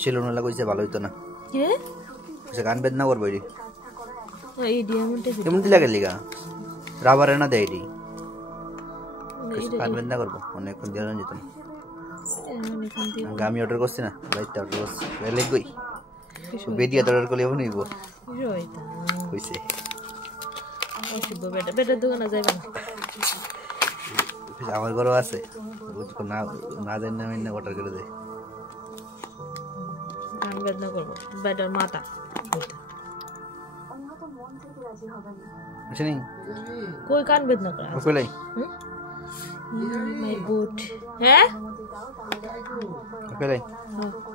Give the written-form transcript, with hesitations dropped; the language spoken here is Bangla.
শিলুনলা কইছে ভালো হইতো না কি রে সে গান বেদনা করব এডি এই ডিয়ামন্ডে কেমন লাগে লিগা রাবারে না দেইডি গান বেদনা করব অনেকক্ষণ দিয়ে যেত না আমি অর্ডার করছি না লাইটটা অর্ডার করছি লাইক কই ভিডিও অর্ডার করলে হবে নিব রইতা কইছে অসুব বেটা দোকানে যাইবা না আমার ঘরও আছে না না দেন না অর্ডার করে দেয় গান বেদনা করবো বেটার মাথা বুঝছেন কই কান বেদনা করা কইলাই মাই বুট হ্যাঁ কইলাই